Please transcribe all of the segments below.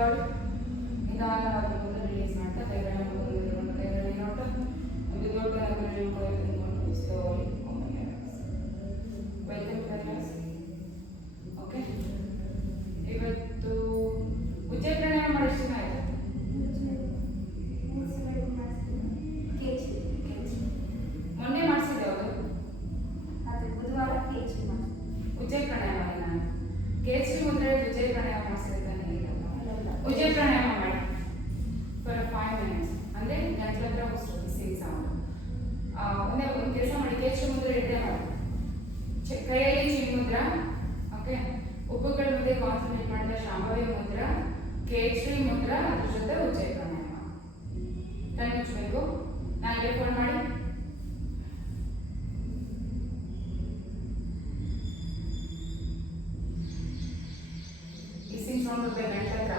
ಮಾಡಿ ನಿಧಾನವಾಗಿ ಮುಂದೆ ರಿಲೀಸ್ ಮಾಡ್ತಾ ಕೈಗಳನ್ನ ಮುಂದೆ ಕೈಗಳಲ್ಲಿ ನೋಟ ಒಂದು ದೊಡ್ಡ ನಗರವನ್ನು ಸ್ಲೋಲಿ ವೆಲ್ಕಮ್ ಫ್ರೆಂಡ್ಸ್. ಓಕೆ, ಇವತ್ತು ಉಜ್ಜಯ ಪ್ರಾಣಾಯಾಮ ಮಾಡಿ ಎಷ್ಟು ದಿನ ಆಯ್ತು? ಮೊನ್ನೆ ಮಾಡಿಸಿದ್ದೆ ಅವರು ಬುಧವಾರ ಉಜ್ಜಯ ಪ್ರಾಣಾಯಾಮ. ನಾನು ಕೇಸರಿ ಮುಂದೆ ಉಜ್ಜಯ ಪ್ರಾಣಾಯಾಮ ಮಾಡಿಸಿದ್ದಾನೆ. ಉಜ್ಜಯ ಪ್ರಾಣಾಯಾಮ ಮಾಡಿ ಫಾರ್ 5 minutes ಅಂದರೆ ಗಂಟಲ ಹತ್ರ ಹೋಗ್ತದೆ ಸಿಂಗ್ ಸೌಂಡ್. ಒಂದು ಕೆಲಸ ಮಾಡಿ, ಕೇಸರಿ ಮುದ್ರೆ ಇಡೇ ಮಾಡಿ, ಕೈಯಲ್ಲಿ ಚಿನ್ ಮುದ್ರ. ಓಕೆ, ಉಪ್ಪುಗಳ ಮುಂದೆ ಕಾನ್ಸಂಟ್ರೇಟ್ ಮಾಡಿದ ಶಾಂಭವಿ ಮುದ್ರ, ಕೇಸರಿ ಮುದ್ರ, ಅದ್ರ ಜೊತೆ ಉಜ್ಜಯ ಪ್ರಾಣಾಯಾಮ. ಕಣ್ಣು ಮುಚ್ಚಬೇಕು. ನನಗೆ ಫೋನ್ ಮಾಡಿ. ಈ ಸಿಂಗ್ ಸೌಂಡ್ ಹೋಗ್ಬೇಕು ಗಂಟಲ ಹತ್ರ.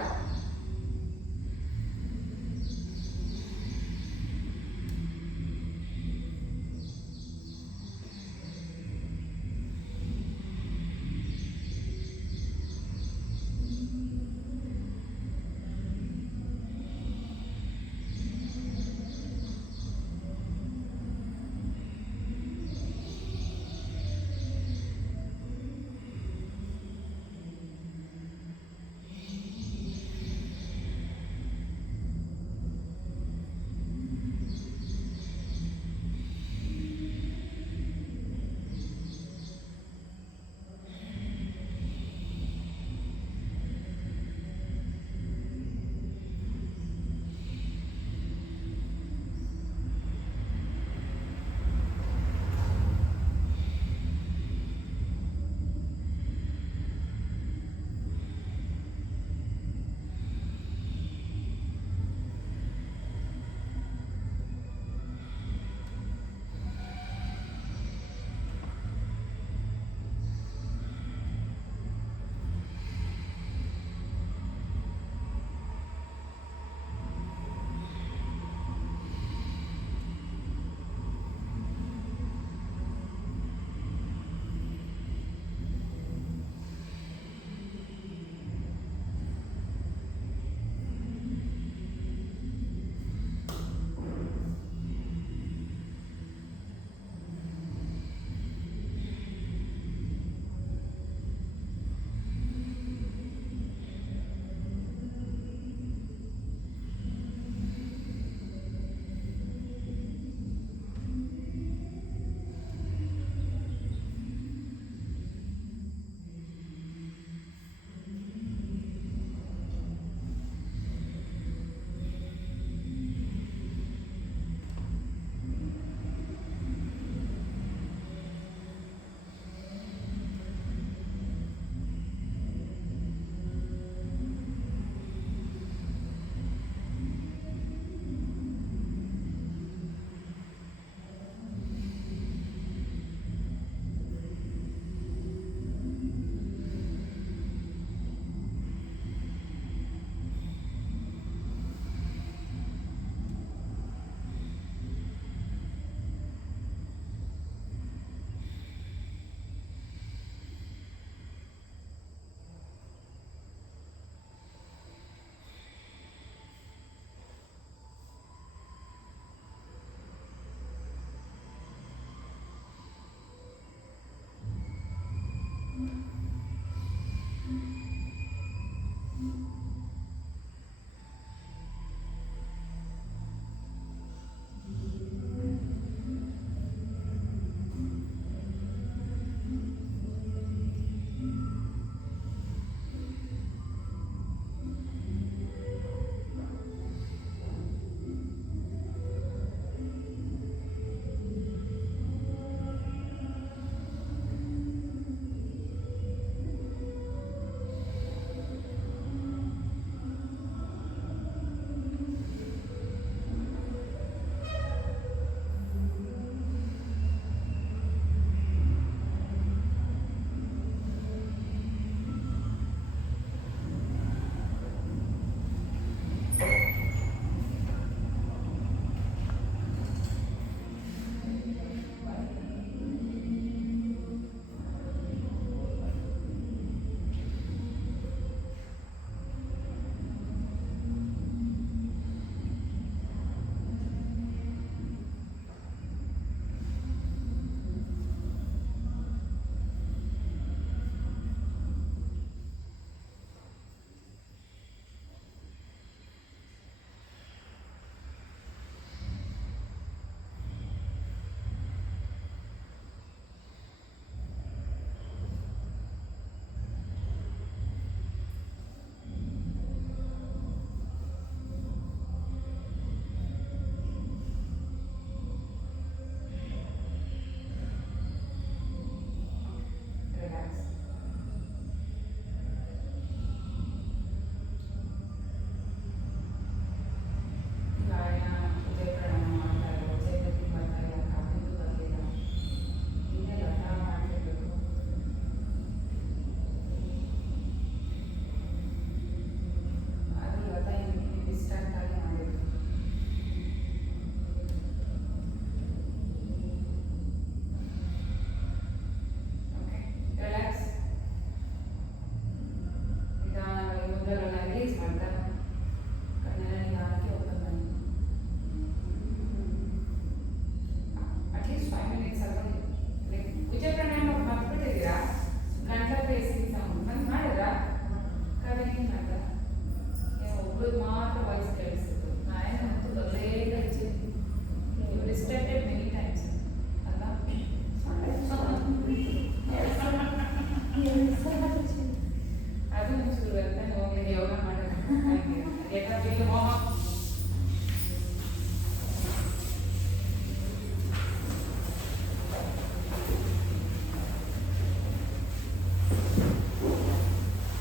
Get up, do your warm up.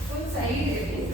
Full side ready.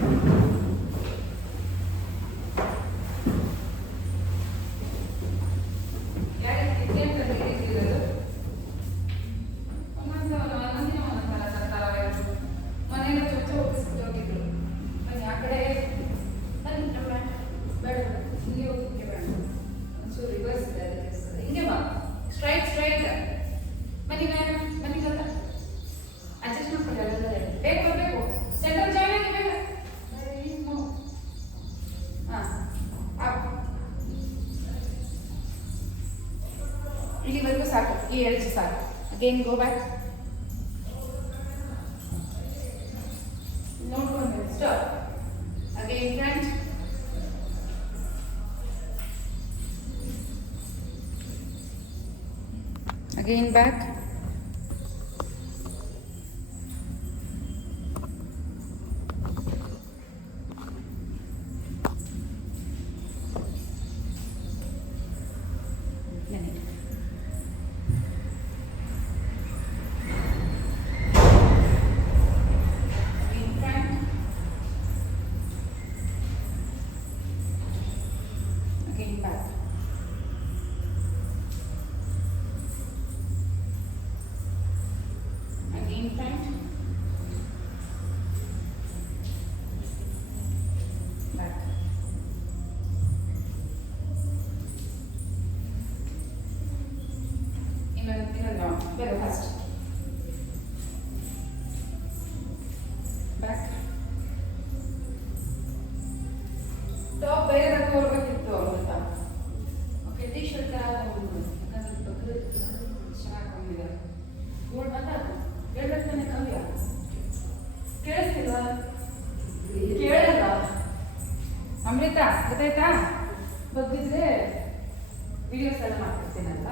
ಇಲ್ಲಿವರೆಗೂ ಸಾಕು, ಈ ಎಳ್ಚು ಸಾಕು. Again go back. ನೋಡ್ಕೊಂಡು stop. Again front. Again back. Very fast. Back. Top ಬೇರೆ ತಗೊಳ್ಬೇಕಿತ್ತು ಅಂತ. ಓಕೆ, ಟೀ ಶರ್ಟ್ ಹಾಕೊಂಡು ಚೆನ್ನಾಗಿದೆ. ಗೋಲ್ಡ್ ಬಂದ ಹೇಳ್ತಾನೆ ಕವಿಯ ಕೇಳಿಸ್ತಿಲ್ವಾ? ಕೇಳಲ್ಲ ಅಮೃತ, ಗೊತ್ತಾಯ್ತಾ? ಬಗ್ಗಿದ್ರೆ ವಿಡಿಯೋಸ್ ಎಲ್ಲ ಮಾಡ್ತಿರ್ತೀನಲ್ಲ,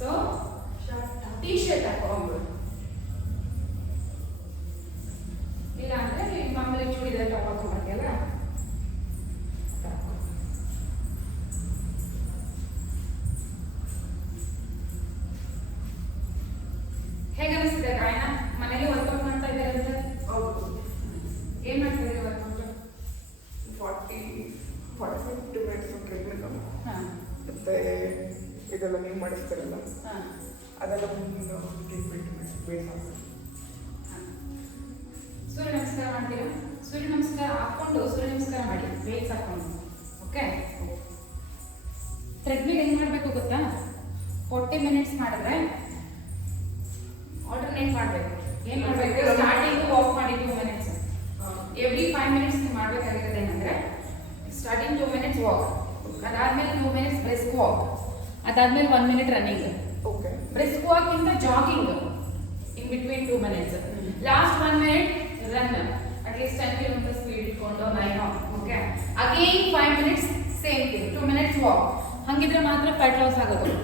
ಸೊ ಟೀ ಶರ್ಟ್ ಹಾಕೊಂಡ್ಬಿಡು. ಇಲ್ಲ ಅಂದ್ರೆ ಮಾಮೂಲಿ ಚೂಡಿದಾರ್ ಟಾಪ್ ಹಾಕೊಂಡ್ಬರ್ತೀಯಲ್ಲ. ಹೇಗೆ ಅನಿಸ್ತಿದೆ ಗಾಯನ? ಮನೇಲಿ ವರ್ಕೌಟ್ ಮಾಡ್ತಾ ಇದ್ದಾರೆ ಅಂತ? ಹೌದು. ಏನ್ ಮಾಡ್ತಿದ್ದೀರಿ ವರ್ಕೌಟ್? 40-45 ಮಿನಿಟ್ಸ್ ಟ್ರೆಡ್ಮಿಲ್. ಹಾಂ, ಮತ್ತೆ ಇದೆಲ್ಲ ನೀವು ಮಾಡಿಸ್ತಾರಲ್ಲ, ಹಾಂ, ಅದೆಲ್ಲ 15-20 ಮಿನಿಟ್ಸ್ ಬೇಸ್ ಆಗ್ತದೆ. ಸೂರ್ಯ ನಮಸ್ಕಾರ ಮಾಡ್ತೀರಾ? ಸೂರ್ಯ ನಮಸ್ಕಾರ ಹಾಕೊಂಡು ಸೂರ್ಯ ನಮಸ್ಕಾರ ಮಾಡಿ, ವೇಟ್ಸ್ ಹಾಕೊಂಡು. ಓಕೆ, ಟ್ರೆಡ್ಮಿಲ್ ಹೆಂಗ್ ಮಾಡಬೇಕು ಗೊತ್ತಾ? 40 ಮಿನಿಟ್ಸ್ ಮಾಡಿದ್ರೆ ಆಲ್ಟರ್ನೇಟ್ ಮಾಡಬೇಕು. ಏನು ಮಾಡಬೇಕು? ಸ್ಟಾರ್ಟಿಂಗ್ ವಾಕ್ ಮಾಡಿ 2 ಮಿನಿಟ್ಸ್. ಎವ್ರಿ 5 ಮಿನಿಟ್ಸ್ ನೀವು ಮಾಡಬೇಕಾಗಿರೋದು ಏನಂದ್ರೆ, ಸ್ಟಾರ್ಟಿಂಗ್ 2 ಮಿನಿಟ್ಸ್ ವಾಕ್, ಅದಾದ್ಮೇಲೆ 2 ಮಿನಿಟ್ಸ್ ಬ್ರಿಸ್ಕ್ ವಾಕ್, ಅದಾದ್ಮೇಲೆ 1 minute running. Okay. Brisk walk ಇಂದ jogging in between 2 minutes. Last 1 minute run, at least 10 kilometre speed ಇಟ್ಕೊಂಡು 9. Okay, again 5 minutes same thing, 2 minutes walk. ಹಂಗಿದ್ರೆ ಮಾತ್ರ ಫ್ಯಾಟ್ ಲಾಸ್ ಆಗೋದು.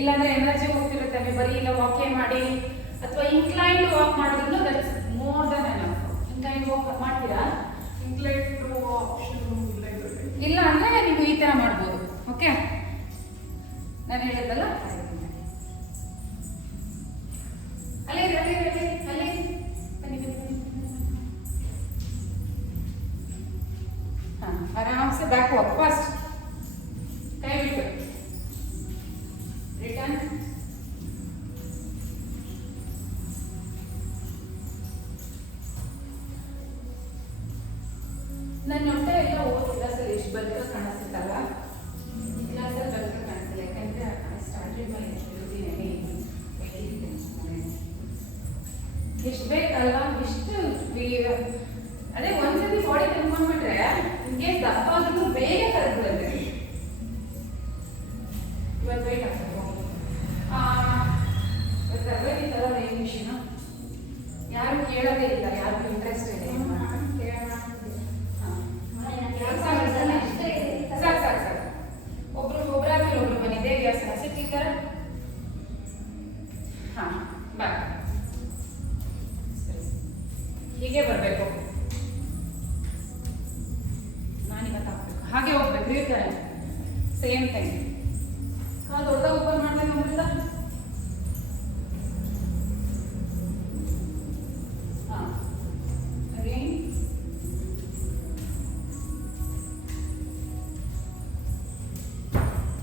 ಇಲ್ಲಾಂದ್ರೆ ಎನರ್ಜಿ ಹೋಗ್ತಿರುತ್ತೆ. ನೀವು ಬರೀ ಇಲ್ಲ ವಾಕೇ ಮಾಡಿ ಅಥವಾ ಇನ್ಕ್ಲೈನ್ಡ್ ವಾಕ್ ಮಾಡೋದ್ರಿಂದ that's more than enough. Inclined walk ಮಾಡ್ತೀರಾ? ಇನ್ಕ್ಲೈನ್ಡ್ ಆಪ್ಷನ್ ಇಲ್ಲ ಅಂದ್ರೆ ನೀವು ಈ ತರ ಮಾಡ್ಬೋದು. ಓಕೆ, ನಾನು ಹೇಳಿದ್ದಲ್ಲ, ಅಲ್ಲೇ ಅಲ್ಲೇ ಅಲ್ಲೇ ಅಲ್ಲೇ ಬನ್ನಿ ಬನ್ನಿ. ಹಾಂ, ಆರಾಮ್ಸೆ ಬ್ಯಾಕ್ ವಾಕ್. ಫಸ್ಟ್ ಕೈ ಬಿಟ್ಟು ರಿಟರ್ನ್. ನನ್ನ ಹೊಟ್ಟೆ ಎಲ್ಲ ಓದಿಲ್ಲ ಸರ್, ಎಷ್ಟು ಬಲ್ಕ ಕಾಣಿಸ್ತಿತ್ತಲ್ಲ, ಇಲ್ಲ ಸರ್ ಬಲ್ಕ ಕಾಣಿಸ್ತಿಲ್ಲ. ಯಾಕಂದ್ರೆ ಸ್ಟಾರ್ಟೆಡ್ ಮೈ ಎಷ್ಟು ಬೇಕಲ್ವಾ, ಇಷ್ಟು ಅದೇ ಒಂದ್ಸತಿ ಬಾಡಿ ತಂದ್ಕೊಂಡ್ಬಿಟ್ರೆ ನಿಮಗೆ ದಪ್ಪ ಆದ್ರೂ ಬೇಗ ಕರೆದು ಬರುತ್ತೆ. ಇವತ್ತು ವೇಟ್ ಆಗ್ತದೆ ತರಬೇತಿತ್ತಲ್ಲ ವೇಟ್ ಮಿಷಿನ್, ಯಾರು ಕೇಳೋದೇ ಇಲ್ಲ, ಯಾರಿಗೂ ಇಂಟ್ರೆಸ್ಟ್ ಇದೆ. ಸಾಕು ಸಾಕು ಸಾಕು, ಒಬ್ರಾದ್ಮೇಲೆ ಒಬ್ರು ಬನ್ನಿ. ದೇವ್ಯಾಸನ ಸಿಟ್ಟಿರ್ತಾರೆ. ಹಾಂ, ಬಾಯ್. ಹೀಗೆ ಬರಬೇಕು. ನಾನಿವತ್ತು ಹಾಕ್ಬೇಕು. ಕಡೆ ಸೇಮ್ ಥಿಂಗ್. ದೊಡ್ಡ ಓಪನ್ ಮಾಡಬೇಕು ಅಮೃತ. ಹಾಂ again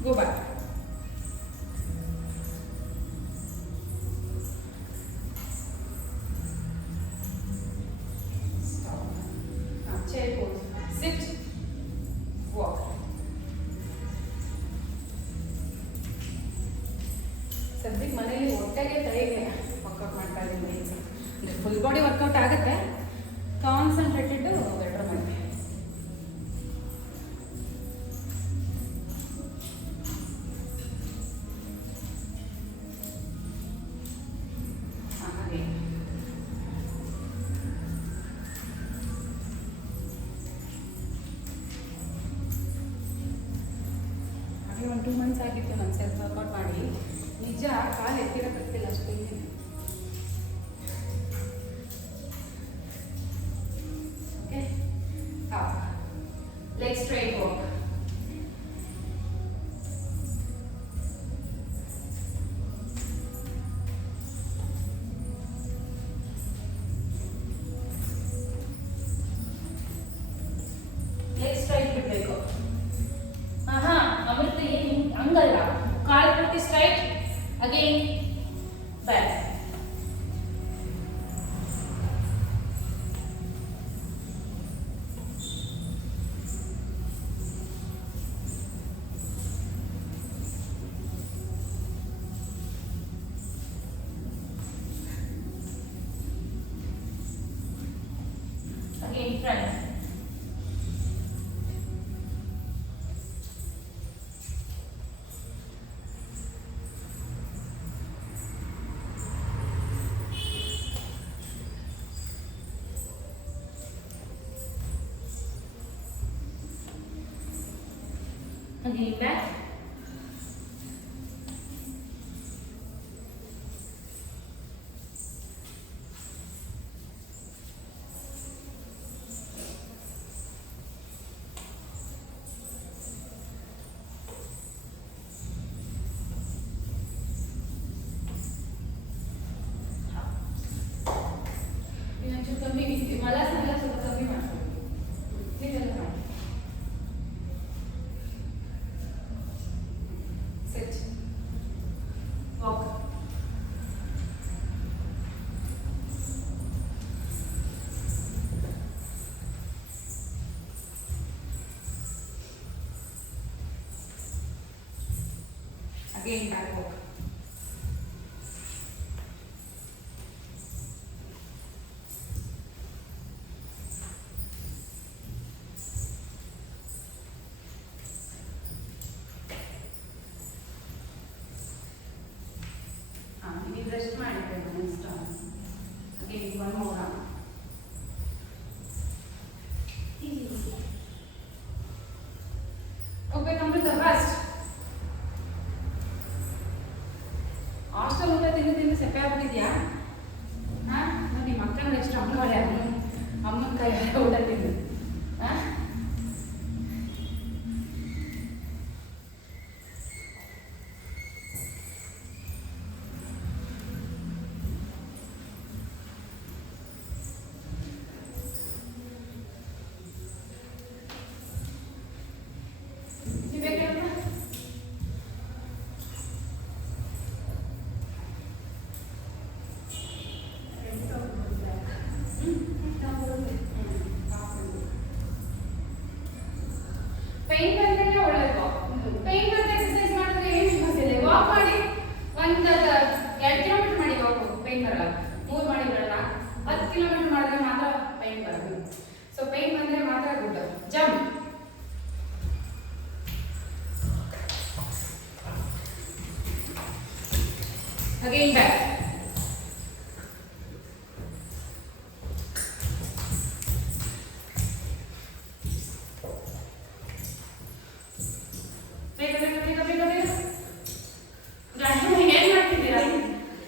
go back. chair pose, sit, walk. ಸದ್ಯಕ್ಕೆ ಮನೆಯಲ್ಲಿ ಹೊಟ್ಟೆಗೆ ಕೈಗೆ ವರ್ಕೌಟ್ ಮಾಡ್ತಾ ಇದ್ದೀನಿ ಮೈನ್ಸ್. ಅಂದರೆ ಫುಲ್ ಬಾಡಿ ವರ್ಕೌಟ್ ಆಗುತ್ತೆ, ಕಾನ್ಸಂಟ್ರೇಟೆಡ್ ಬೆಟರ್ ಮಾಡಿ. ಹಾಗೆ ಹಾಗೆ 1-2 ಮಂತ್ಸ್ ಆಗಿತ್ತು ನಾನು ಸೆಲ್ಫ್ ವರ್ಕೌಟ್ ಮಾಡಿ. ನಿಜ ಕಾಲು ಎತ್ತಿರಕ್ಕಾಗ್ತಿಲ್ಲ ಅಷ್ಟು ಇದೆ. Okay, leg straight walk. Leg straight ಬಿಡಬೇಕು. ಅಮೃತ ಏನು ಹಂಗಲ್ಲ, ಕಾಲು ಪೂರ್ತಿ straight. Again back. Again front. Again back. कमी मला सांगा ಸ್ವಲ್ಪ कमी ಮಾಡ್ಕೊಳ್ಳಿ. ಇದೆಲ್ಲ ಮಾಡಿ. Sit. Walk. Again back walk. Rest ಮಾಡಿದ್ದೇನೆ next. Again one more round. Okay, complete the first. Hostel ಊಟ ತಿಂದು ಸೆಪ್ಪೆ ಆಗ್ಬಿಟ್ಟಿದ್ಯಾ? ಹಾಂ, ನಿಮ್ಮ ಅಕ್ಕನ ಎಷ್ಟು ಅಮ್ಮನವಳೆ, ಅಮ್ಮನ ಕೈ ಊಟ ತಿಂದು. ಹಾಂ, ಪೈನ್ ಬಂದ್ರೆ ಒಳ್ಳೆಯದು. ಪೈನ್ ಬಂದ್ರೆ ಎಕ್ಸರ್ಸೈಸ್ ಮಾಡಿದ್ರೆ ಏನು ಸಮಸ್ಯೆ ಇಲ್ಲ. ವಾಕ್ ಮಾಡಿ, 2 ಕಿಲೋಮೀಟರ್ ಮಾಡಿ ವಾಕ್. ಪೈನ್ ಬರಲ್ಲ. 3 ಮಾಡಿ ಬರಲ್ಲ. 10 ಕಿಲೋಮೀಟರ್ ಮಾಡಿದ್ರೆ ಮಾತ್ರ ಪೈನ್ ಬರೋದು. ಸೊ ಪೈನ್ ಬಂದ್ರೆ ಮಾತ್ರ ಗುಡ್. ಜಂಪ್. Again back. ಏನ್ ಮಾಡ್ತಿದ್ದೀರಾ?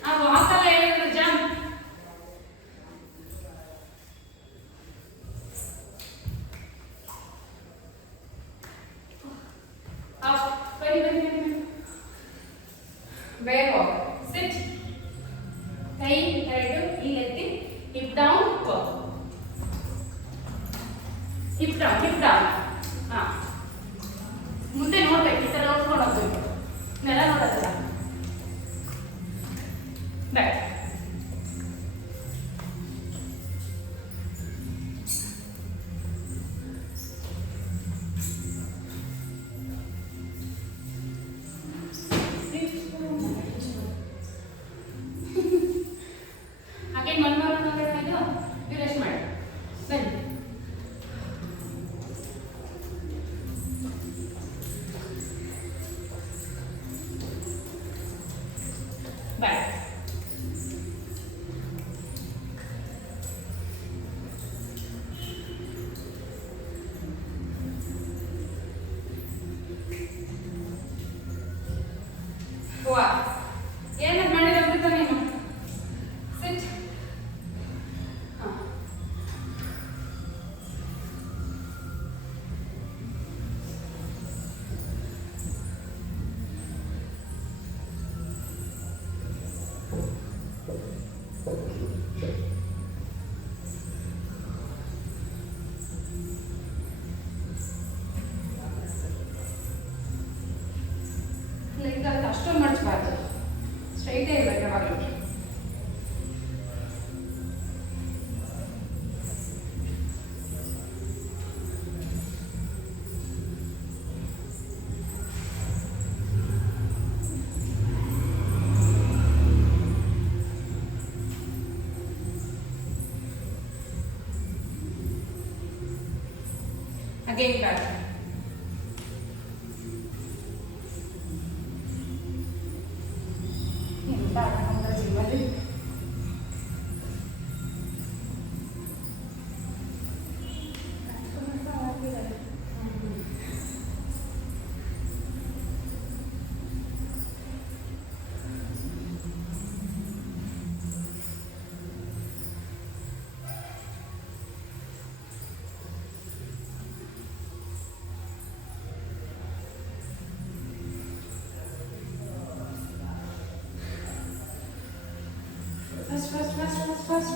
ಆ ವಾಕಲ್ಲ ಹೇಳಿದ್ರೆ ಜಂಪ್. ಮುಂದೆ ನೋಡ್ಬೇಕು, ಈ ಥರ ನೋಡ್ಕೊಂಡು ಹೋಗ್ಬೇಕು, ನೆಲ ನೋಡೋದಲ್ಲ. ಬ್ಯಾಕ್. ಹಾಗೆ ಮನ್ಮೋಹನ್ ಇದು ಡ್ಯೂರೇಷನ್ ಮಾಡಿ ಬನ್ನಿ. ಬಾಯ್. ವಾ, ಏನದು ಮಾಡಿದ ಅಮೃತ ನೀನು? ಸಿಟ್. ಹಾಂ, ಲೈಕ್ ಅದು ಅಷ್ಟೊಂದು ಮಡಚಬಾರ್ದು, ಸ್ಟ್ರೈಟೇ ಇರಬೇಕು ಯಾವಾಗಲೂ. Again back. ಎಂತ ಆಟ ಜೀವದಲ್ಲಿ. First.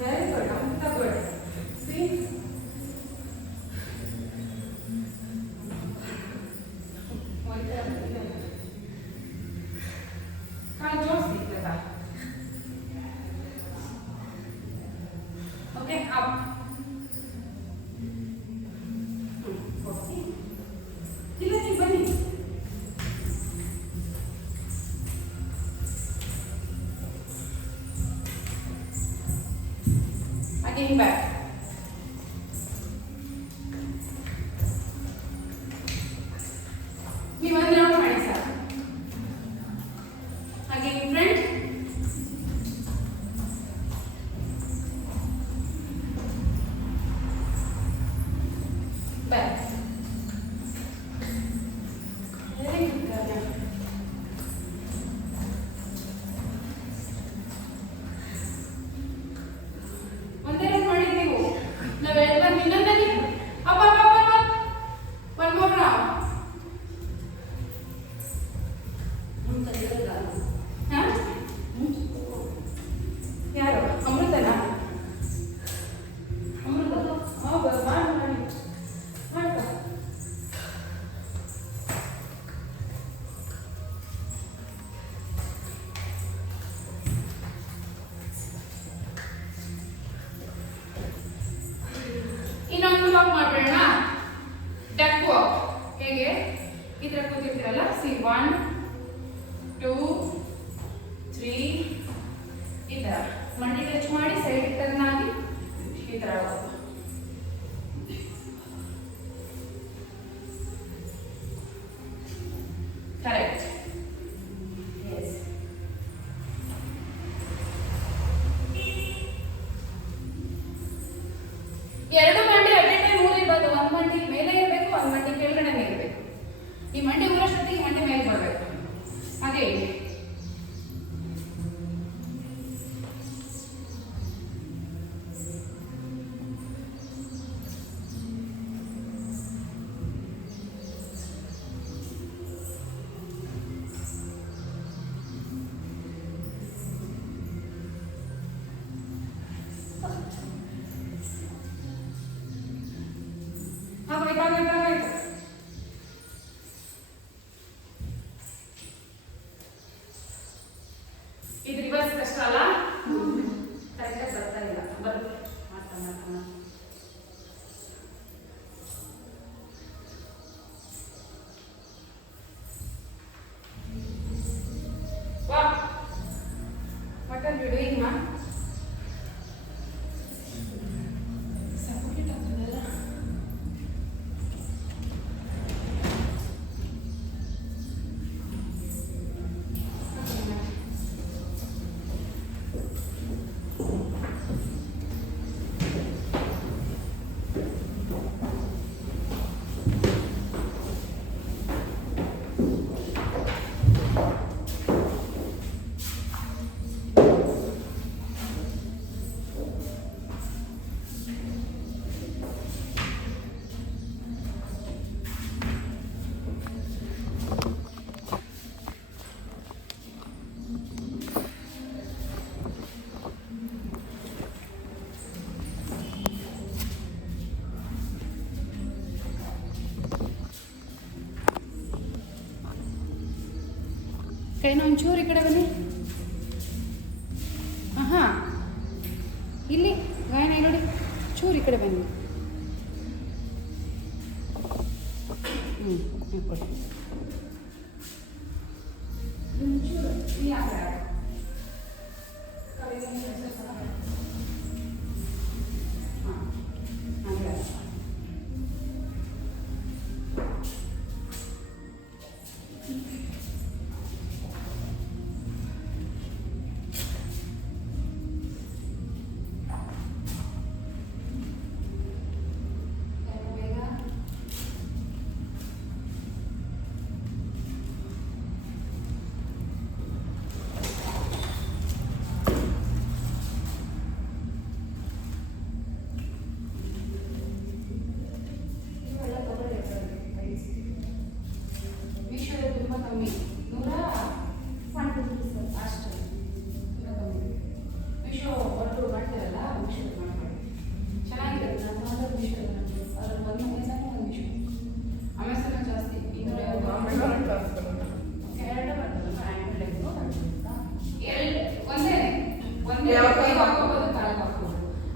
Very good. Amrita, good. See? ಕಾಲು ಜೋಡಿಸಿ ಇದ್ದಲ್ಲ. Okay, up. ಹೋಗಿ. ಇಲ್ಲ, ನೀವು ಬನ್ನಿ. Again back. ನೀವು ಒಂದು ರೌಂಡ್ ಮಾಡಿ sir. Again front. Back. Very good, Ganya. ಒಂದೇ ರೌಂಡ್ ಮಾಡಿದ್ದೀವಿ ನಾವು. ಎರಡು ಬಂದು ಇನ್ನೊಂದಲ್ಲಿ ಅಪ್ಪ ಒನ್ ಮೋರ್ ರೌಂಡ್. ಹಾಂ, ಯಾರು? ಅಮೃತನಾ? ಅಮೃತ ಹೌದು, ಮಾಡಿ ಮಾಡ್ತಾ. ಇನ್ನೊಂದು ವಾಕ್ ಮಾಡ್ಬೇಡ. Duck walk. ಹೇಗೆ ಈ ಥರ ಕೂತಿರ್ತೀರಲ್ಲ. ಸಿ 1 2 3 ಈ ಥರ ಮಂಡಿ ಟಚ್ ಮಾಡಿ ಸೈಡ್ ಟರ್ನ್ ಆಗಿ ಈ ಥರ ಹೋಗೋದು. ಕರೆಕ್ಟ್. ಎಸ್. ಎರಡು ಮಂಡಿ ಅಟ್ ಎ ಟೈಮ್ ಊರಿರ್ಬಾರ್ದು. ಒಂದು ಮಂಡಿ ಮೇಲೆ ಇರಬೇಕು, ಒಂದು ಮಂಡಿ ಕೆಳಗಡೆನೇ ಇರಬೇಕು. ಈ ಮಂಡಿ ಊರಷ್ಟೊತ್ತಿಗೆ ಈ ಮಂಡಿ ಮೇಲೆ ಬರಬೇಕು. ಹಾಗೆ ಆಗೋಯ್ತು. ಕೈನ ಒಂಚೂರು ಈ ಕಡೆ ಬನ್ನಿ. ಹಾಂ ಇಲ್ಲಿ ಗಾಯನ ನೋಡಿ, ಚೂರು ಈ ಕಡೆ ಬನ್ನಿ. ಕೊಡಿ ಒಂಚೂರು ಈ ಆ ಕಡೆ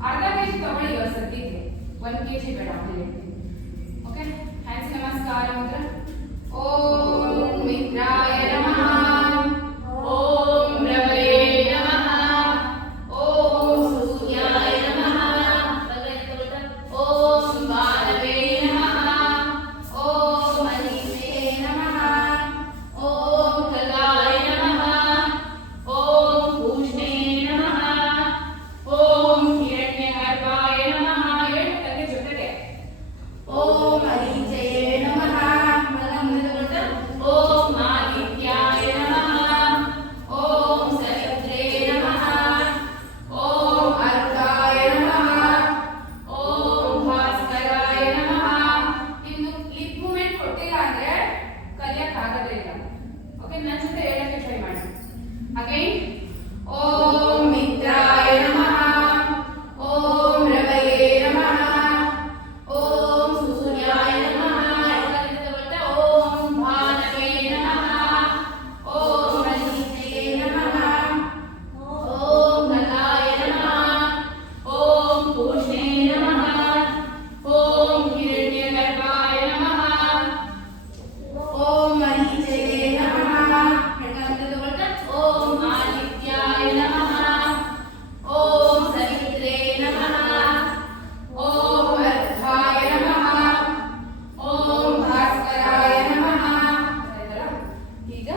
ಅರ್ಧ ಕೆಜಿ ತಗೊಳ್ಳಿ ಇವಾಗ ಸದ್ಯಕ್ಕೆ, 1 kg ಬೇಡ ಆಮೇಲೆ. ಓಕೆ, ಹ್ಯಾಂಡ್ಸ್ ನಮಸ್ಕಾರ ಮುದ್ರ. ಓಂ ಮಿತ್ರಾಯ ನಮಃ, ಓಂ ರವೇ ನಮಃ, ಓಂ ಸೂರ್ಯಾಯ ನಮಃ, ಓಂ ಭಾನವೇ ನಮಃ, ಓಂ ಅನಿಮೇ ನಮಃ, ಓಂ ಖಗಾಯ ನಮಃ, ಓಂ ಪೂಷ್ಣೇ ನಮಃ, ಓಂ ಹಿರಣ್ಯಗರ್ಭಾಯ ನಮಃ. ಹೇಳ್ತಂಗೆ ಜೊತೆಗೆ ಓಂ ಅರಿಚಯೇ ನಮಃ, ಓಂ ಆದಿತ್ಯಾಯ ನಮಃ, ಓಂ ಸವಿತ್ರೇ ನಮಃ, ಓಂ ಅರ್ಕಾಯ ನಮಃ, ಓಂ ಭಾಸ್ಕರಾಯ ನಮಃ. ಇನ್ನು ಲಿಪ್ ಮೂವ್ಮೆಂಟ್ ಕೊಟ್ಟಿಲ್ಲ ಅಂದ್ರೆ ಕಲಿಯಕ್ಕಾಗದೇ ಇಲ್ಲ. ಓಕೆ, ನನ್ನ ಜೊತೆ ಹೇಳಕ್ಕೆ ಟ್ರೈ ಮಾಡಿ. ಅಗೈನ್ ಓಂ ಮಿತ್ರಾಯ ನಮಃ, ಓಂ ರವಯೇ ನಮಃ, ಓಂ ಸೂರ್ಯಾಯ ನಮಃ, ಓಂ ಭಾನವೇ ನಮಃ, ಓಂ ಅನಿಮೇ ನಮಃ, ಓಂ ಖಗಾಯ ನಮಃ, ಓಂ ಪೂಷ್ಣೇ ನಮಃ, ಓಂ ಹಿರಣ್ಯಗರ್ಭಾಯ ನಮಃ, ಓಂ ಅನಿಚಯೇ ನಮಃ, ಓಂ ಆದಿತ್ಯಾಯ ನಮಃ, ಓಂ ಸವಿತ್ರೇ ನಮಃ, ಓಂ ಅರ್ಕಾಯ ನಮಃ, ಓಂ ಭಾಸ್ಕರಾಯ ನಮಃ. ಆಯ್ತಲ್ಲ? ಈಗ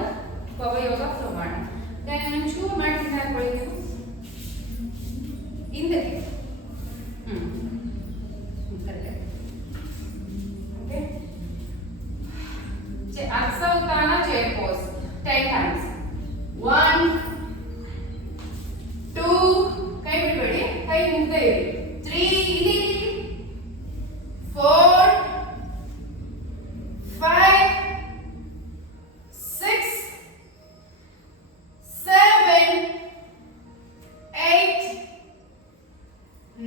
ಪವಯೋಗ ಫ್ಲೋ ಮಾಡಿ. ಒಂಚೂರು ಮಾಡ್ತೀನಿ ಹಾಕೊಳ್ಳಿ ನೀವು ಹಿಂದಕ್ಕೆ. ಕರೆಕ್ಟ್. ಓಕೆ, ಅರ್ಸೌತಾನ ಚೇರ್ ಪೋಸ್ 10 times. 1 2 ಕೈ ಬಿಡಬೇಡಿ, ಕೈ ಮುಗ್ದೇ ಇರಿ. 3 ಇಲ್ಲಿ 4 5 6 7 8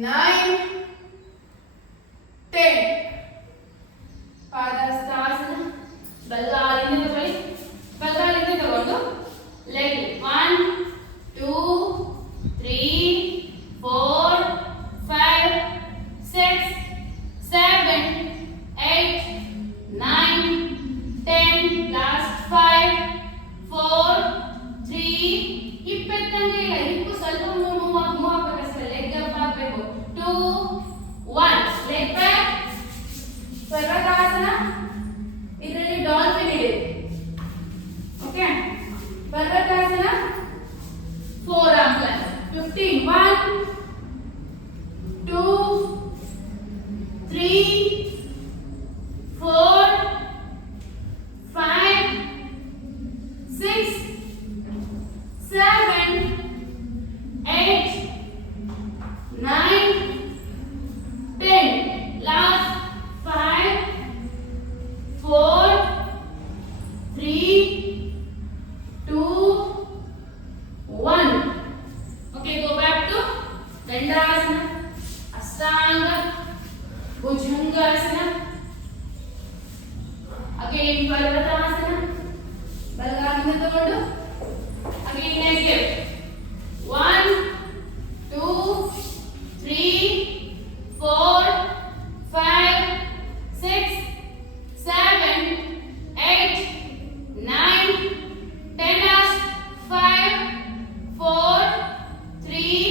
9 10. ಪಾದಹಸ್ತಾಸನ. ಬಲಗಾಲಿಂದ ತಗೊಳ್ಳಿ, ಬಲಗಾಲಿಂದ ತಗೊಂಡು ಲೆಗ್ 1 2 3 4 5 6 7 8 9 10. ಲಾಸ್ಟ್ 5 4 3. ಹಿಪ್ಪೆತ್ತಂಗಿಲ್ಲ, ಹಿಪ್ಪು ಸ್ವಲ್ಪ ಮೂವ್ ಆಗಬೇಕಷ್ಟೇ. ಲೆಗ್ ಅಪ್ ಆಗಬೇಕು. 2 1 ಲೆಗ್ ಬ್ಯಾಕ್. ಪರ್ವತಾಸನ. ಇದರಲ್ಲಿ ಡಾಲ್ಫಿನ್ ಇದೆ. ಓಕೆ, ಪರ್ವತಾಸನ 4 arm plank. 15 1 2 3 4 5 6 7 8 9 10. Last 5 4 3 2 1. Okay, go back to Dandasana, Astanga, Bhujangasana. Again Parvatasana. ಬಲಗಾಲಿಂದ ತಗೊಂಡು Again negative. 1, 2, 3, 4, 5, 6, 7, 8, 9, 10 last. 5, 4, 3,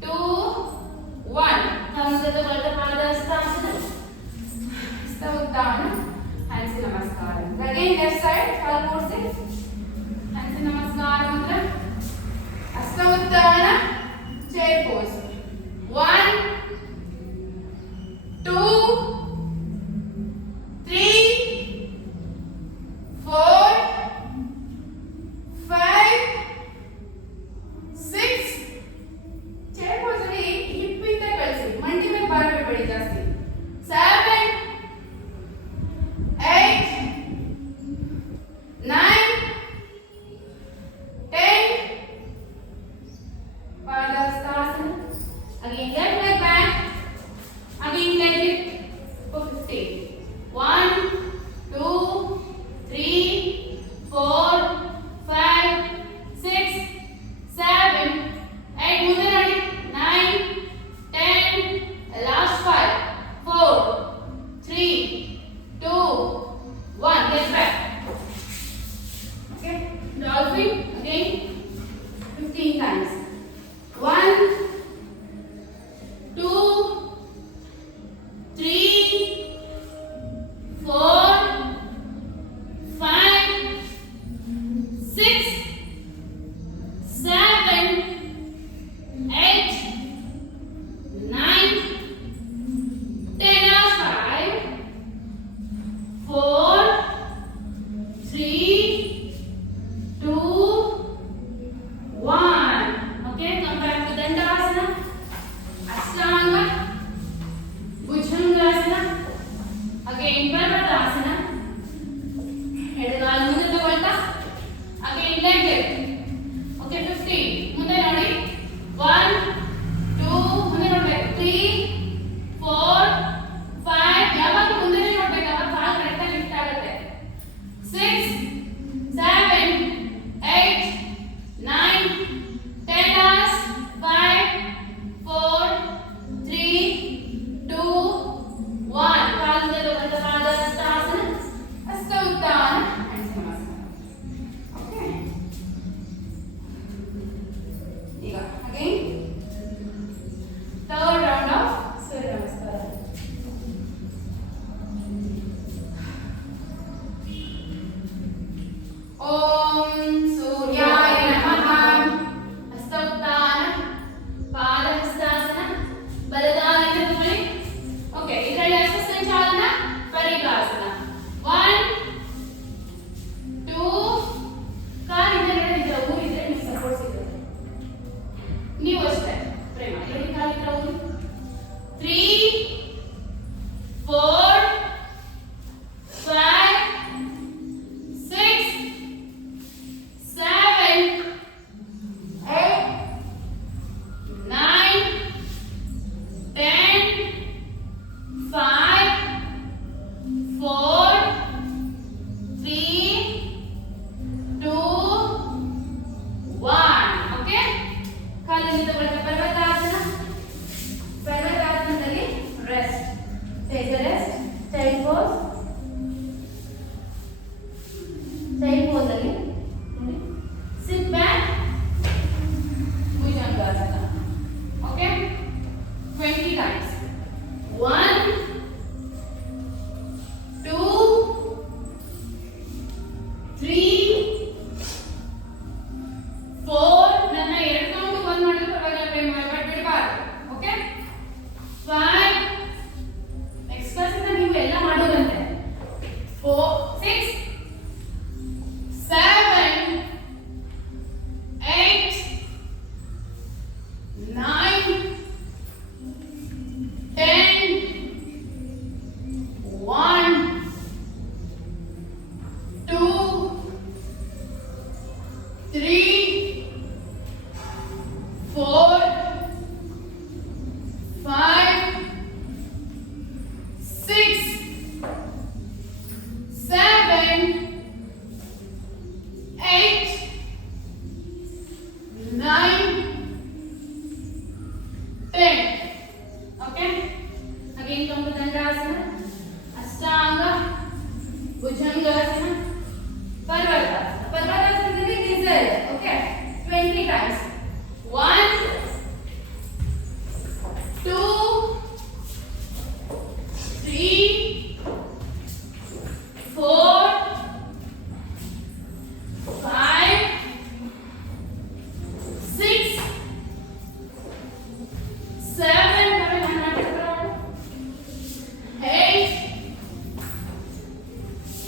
2, 1. ಹಂಸದ ಪಾದ ಹಸ್ತ ಉದ್ದಾನ ಹಂಸ ನಮಸ್ಕಾರ. Again left side ಕಾಲು ಕೂಡಿಸಿ ಹಂಸ ನಮಸ್ಕಾರ ಅಂದ್ರೆ ಹಸ್ತ ಉದ್ದಾನ ಚೇರ್ ಪೋಸ್. 1, 2, 3, 4, 5, 6. ಚೇರ್ ಪೋಸ್ ಅಲ್ಲಿ ಹಿಪ್ಪಿಂದ ಕಳಿಸಿ, ಮಂಡಿ ಮೇಲೆ ಬಾರಬೇಡಿ ಜಾಸ್ತಿ. 7, 8, 9,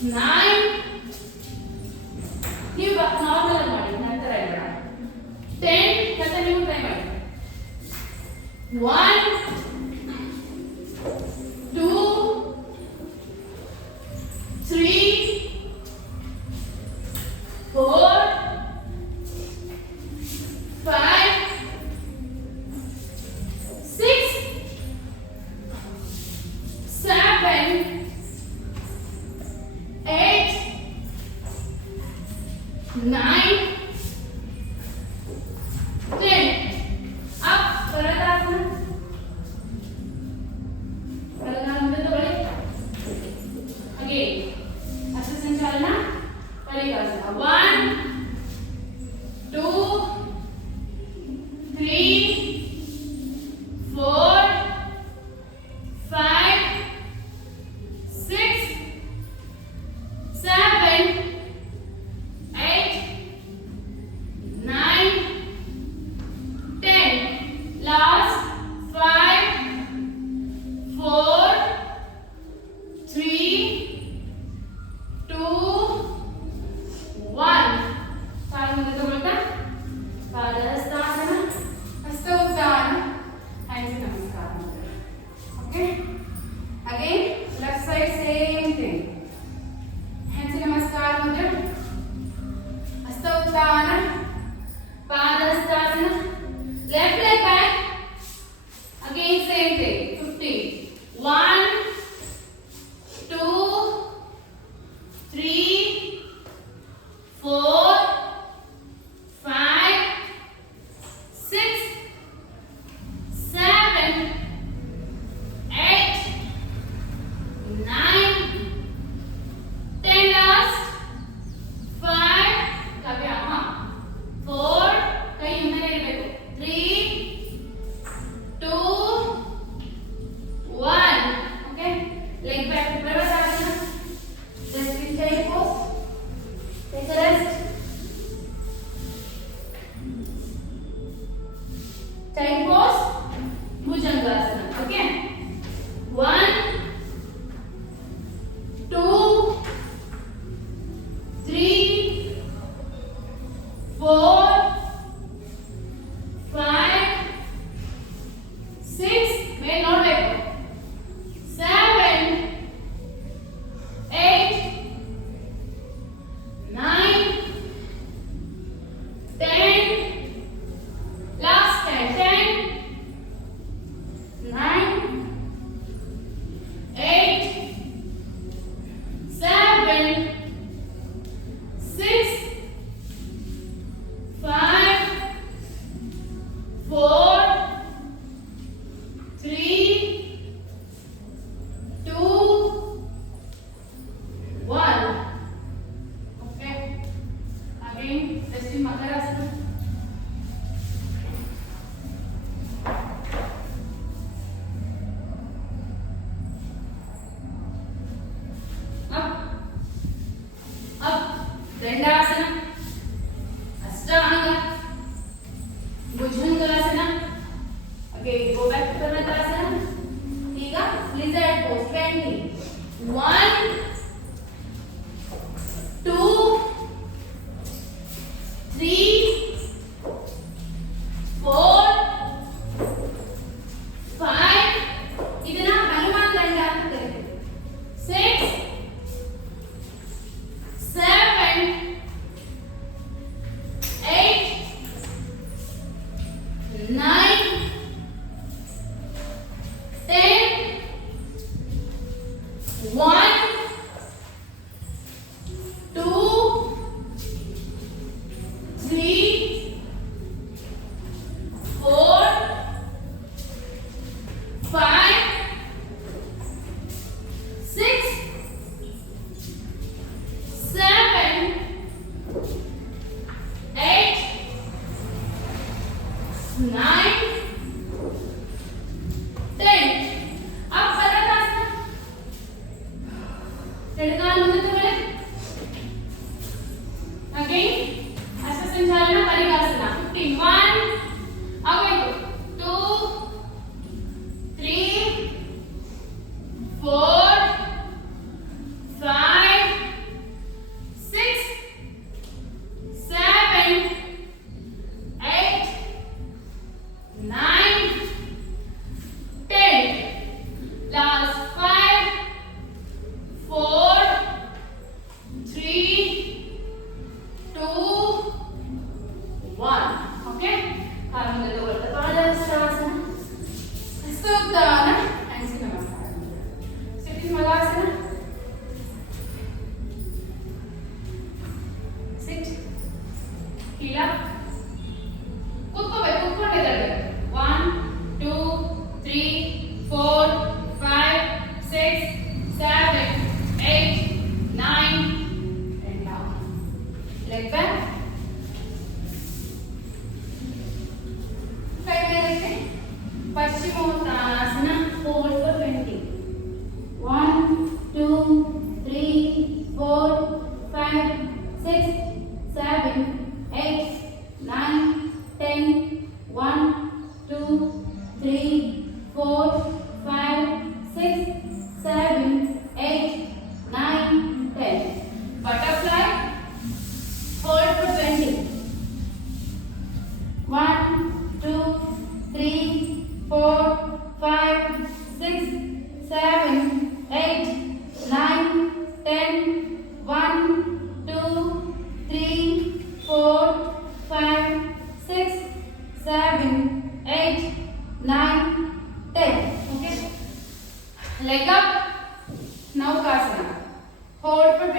9 ನೀವು ನಾರ್ಮಲ್ ಮಾಡಿ ನಂತರ ಬೇಡ 10 ಮತ್ತೆ ನೀವು ಟ್ರೈ ಮಾಡಿ 1 2 3 4 5 6 7 8 9 10 up ಬರದಾಸನ ಬರದಾನ ಮುಂದೆ ತಗೊಳ್ಳಿ ಹಾಗೆ ಹಸ್ತ ಸಂಚಾಲನ ಪರಿಗಾಸನ 1 2 3 4 5 6 7 8 9 10 last 5 4 3 2 1 ಕಾಲು ಮುಂದೆ ತಗೊಳ್ತಾ ಪಾದಹಸ್ತಾಸನ ಹಸ್ತ ಉತ್ತಾನ ಹ್ಯಾಂಡ್ಸ್ ನಮಸ್ಕಾರ okay again left side same thing hands ನಮಸ್ಕಾರ ಮುದ್ರೆ ಹಸ್ತ ಉತ್ತಾನ ಪಾದಹಸ್ತಾಸನ left leg back again same thing 50 1 2 3 4 5 6 7 8 9 10 last 5 ಕವಿ ಅಮ್ಮ 4 ಕೈ ಹಿಂದೆ ಇರಬೇಕು 3 2 1 ಓಕೆ ಲೆಗ್ ಬ್ಯಾಕ್ ಬರಬಾರದು just in tight pose take a rest tight pose bhujangasana okay 1 2 3 4 5 6 ಮೇಲೆ ನೋಡಬೇಕು 7 8 9 10 last 10 9 8 7 6 5 4 3 2 1 okay again resting makarasana up dandasana ashtanga bhujangasana again go back to parvatasana iga lizard pose 20 1 2 3 4 5 ಇದನ್ನ ಹನುಮಾನ್ ದಂಡ ಅಂತ ಕರೀತೀವಿ 6 7 8 9 10 1 2 3 4 5 6 7 8 9 10 अब पर्वतासना ಎಡಗಾಲು ಮುಂದೆ ತಗೊಳ್ಳಿ ಅಗೇನ್ ಹಸ್ತ ಸಂಚಾಲನ ಪರಿಗಾಸನ 15 1 ಆಗಬೇಕು 2 3 4 5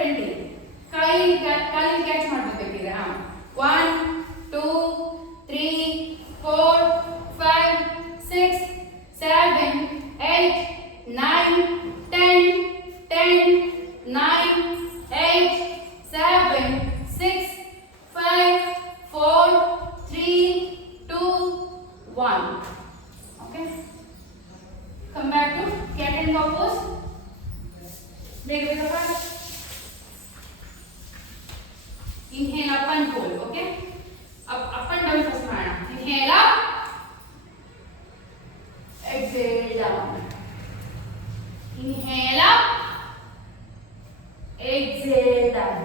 20. ಕಾಲಿಗೆ ಕ್ಯಾಚ್ ಮಾಡಬೇಕಿದ್ರೆ 1 2 3 4 5 6 7 8 9 10 10 9 8 7 6 5 4 3 2 1. Okay. Come back to cat and cow pose. Break the apart. Inhale up and hold. Okay. Up and down first mana. Inhale up. Exhale down. Inhale up. Exhale down.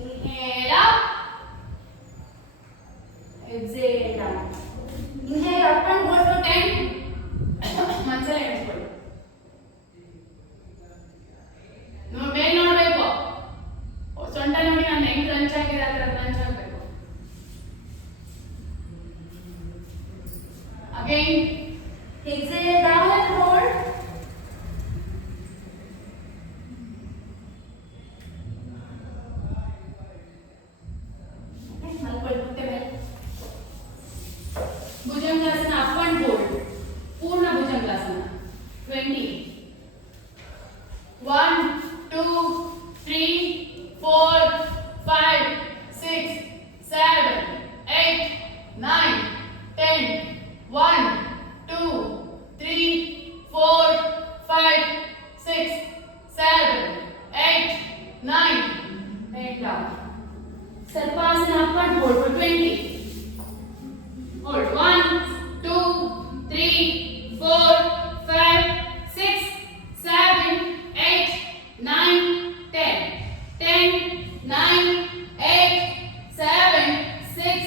Inhale up. Exhale down. Inhale up and hold for 10. ಮನಸ್ಸಲ್ಲಿ ಎಣಿಸ್ಕೊಳ್ಳಿ. ನೀವು ಮೇಲೆ ನೋಡಬೇಕು. ಸೊಂಟ ನೋಡಿ ನಾನು ಹೆಂಗ್ ಕ್ರಂಚ್ ಆಗಿದೆ ಆ ಥರ ಕ್ರಂಚ್ ಆಗಬೇಕು. Again, exhale down and hold. Okay, ಮಲ್ಕೊಳ್ಳಿ ಮತ್ತೆ ಮೇಲೆ. Bhujangasana up and hold. ಪೂರ್ಣ ಭುಜಂಗಾಸನ 20. 1 2 3 4 5 6 7 8 9 10 1 2 3 4 5 6 7 8 9 10 down. Sarpasana up and hold for 20. Hold 1 2 3 4 5 6 7 8 9 10 10 9 8 7 6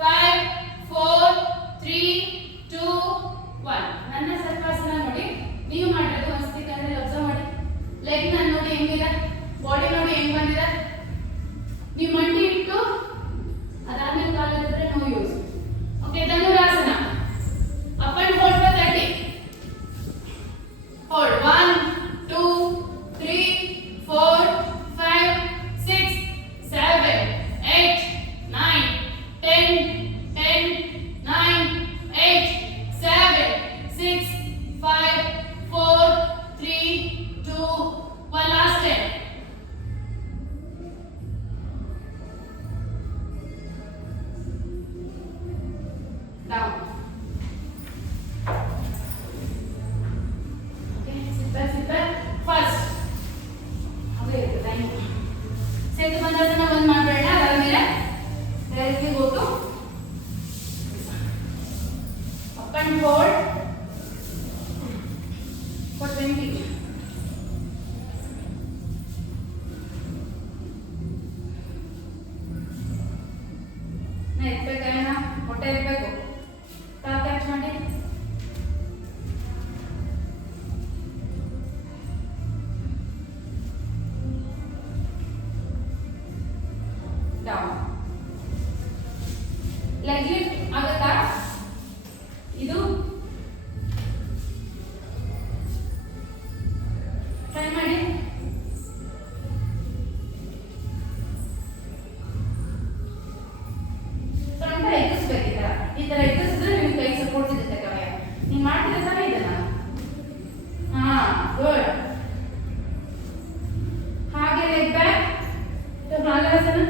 5 4 3 2 1. ನನ್ನ ಸರ್ಪಾಸನ ನೋಡಿ ನೀವು ಮಾಡಿರೋದು ಒಂದ್ಸತಿ ಕಣ್ಣಲ್ಲಿ ಅಬ್ಸರ್ವ್ ಮಾಡಿ. ಲೆಗ್ ನಾನು ನೋಡಿ ಹೆಂಗಿದೆ, ಬಾಡಿ ನೋಡಿ ಹೆಂಗ್ ಬಂದಿದೆ. ನೀವು ಮಂಡಿ ಇಟ್ಟು ಅದಾದ್ಮೇಲೆ ಕಾಲಿದ್ರೆ ನೋ ಯೂಸ್. ಓಕೆ, ಧನುರಾಸನ up and hold for 30. Hold 1 2 3 4 5 6 7 8 9 10 10 9 8 7 6 5 4 3 2 1. Last time. Down. Sit back. First. Okay, thank you. Setubandhasana ಒಂದು ಮಾಡಬೇಡ. ಅದಾದ್ಮೇಲೆ directly go to up and hold for 20. ಎತ್ಬೇಕೇನ ಹೊಟ್ಟೆ ಎತ್ಬೇಕು. ಕಾಲ್ ಕ್ಯಾಚ್ ಮಾಡಿ. ಲೆಗ್ ಲಿಫ್ಟ್ ಆಗುತ್ತಾ? ಇದು ಟ್ರೈ ಮಾಡಿ. ಸೊಂಟ ಎಗ್ಗಿಸ್ಬೇಕು. ಈ ತರ ಎಗ್ಗಿಸಿದ್ರೆ ನಿಮ್ಗೆ ಕೈ ಸಪೋರ್ಟ್ ಸಿಗುತ್ತೆ. ಕವಯ ನೀವು ಮಾಡ್ತಿದ್ರೆ ತಾನೇ ಇದನ್ನ. ಗುಡ್. ಹಾಗೆ ಲೆಗ್ ಬ್ಯಾಕ್. ಹಾಲಾಸನ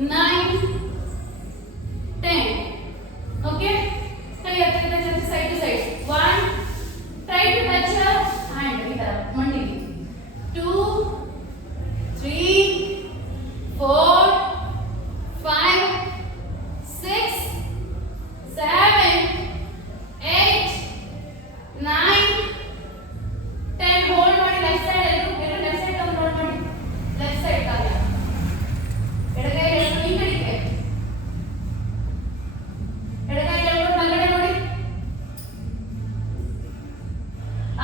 9, 10. Okay? ಕೈ ಹತ್ತಿರ side to side. 1, try to touch your hand. ಈ ತರ ಮಂಡಿಗೆ. 2, 3, 4, 5, 6, 7, 8, 9, 10. ಹೋಲ್ಡ್ ಮಾಡಿ ಲೆಫ್ಟ್ ಸೈಡ್ ಎರಡು ಲೆಫ್ಟ್ ಸೈಡ್ ಹೋಲ್ಡ್ ಮಾಡಿ. ಲೆಫ್ಟ್ ಸೈಡ್ ಕಾಲ ಎಡಗೈ ಎರಡು ಈ ಕಡೆಗೆ. ಎಡಗೈ ಎರಡು ಮಲ್ಗಡೆ ನೋಡಿ.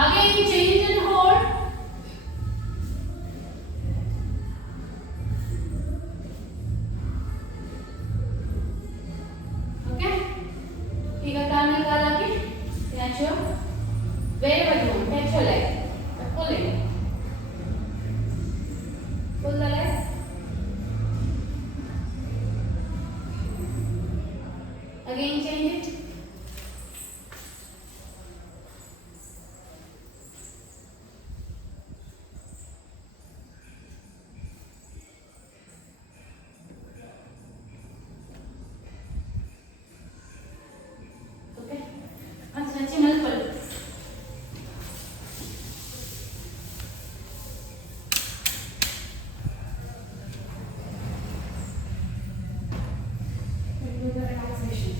Again change and hold. Okay? ಈಗ ಕಾಲ ಹಾಕಿ touch your wherever you want. Touch your leg. Pull it. Pull the leg. Again change it. Okay. ಹಚ್ಚಿ ಮಲ್ಕೊಳ್ಳಿ. Do the relaxation.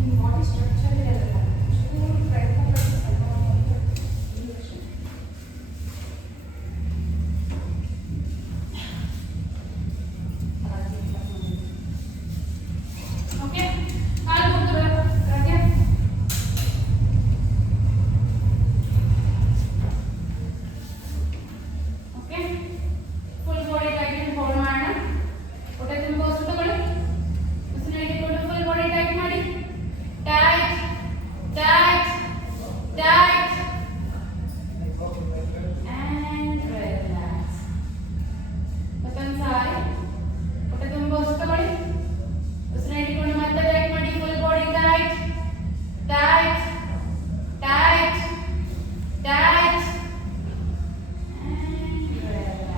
In body structure ಇರಲ್ಲ. ಚೂರು ಪ್ರಯತ್ನ ಪಟ್ಟು ಸ್ವಲ್ಪ injection. Okay? ಕಾಲು ಕೂತ್ಕೊಳ್ಳಿ. Okay? Okay? Full body tight and hold ಮಾಡೋಣ. ಹೊಟ್ಟೆ ತುಂಬ ಉಸಿರು ತಗೊಳ್ಳಿ. ಉಸಿರು ಹಿಡಿದುಕೊಂಡು full body tight ಮಾಡಿ. Tight, tight, tight. And relax. ಮತ್ತೊಂದು ಸಾರಿ. ಹೊಟ್ಟೆ ತುಂಬ ಉಸಿರು ತಗೊಳ್ಳಿ. ಉಸಿರು ಹಿಡಿದುಕೊಂಡು ಮತ್ತೆ tight ಮಾಡಿ. Full body tight, tight, tight, tight. And relax.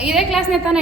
ಇದೇ ಕ್ಲಾಸ್ನೇ ತಾನೇ